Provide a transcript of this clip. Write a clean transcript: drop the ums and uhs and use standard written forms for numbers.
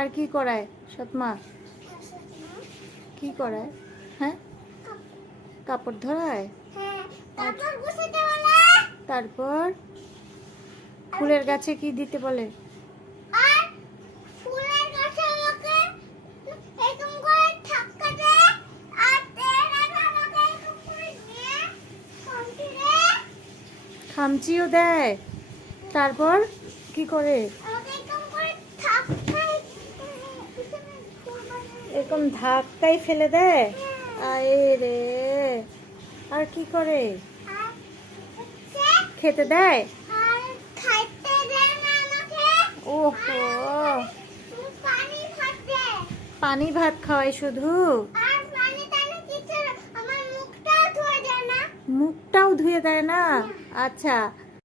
আর কি করায় সৎমা? কি করায়? হ্যাঁ, কাপড় ধরায়। তারপর ফুলের গাছে কি দিতে বলে? খামচিও দেয়। তারপর কি করে? এরকম ধাক্কাই ফেলে দেয়। আয় রে। আর কি করে? খেতে দেয়। ওহো, পানি ভাত খাওয়াই শুধু? মুখটাও ধুয়ে দেয় না? আচ্ছা।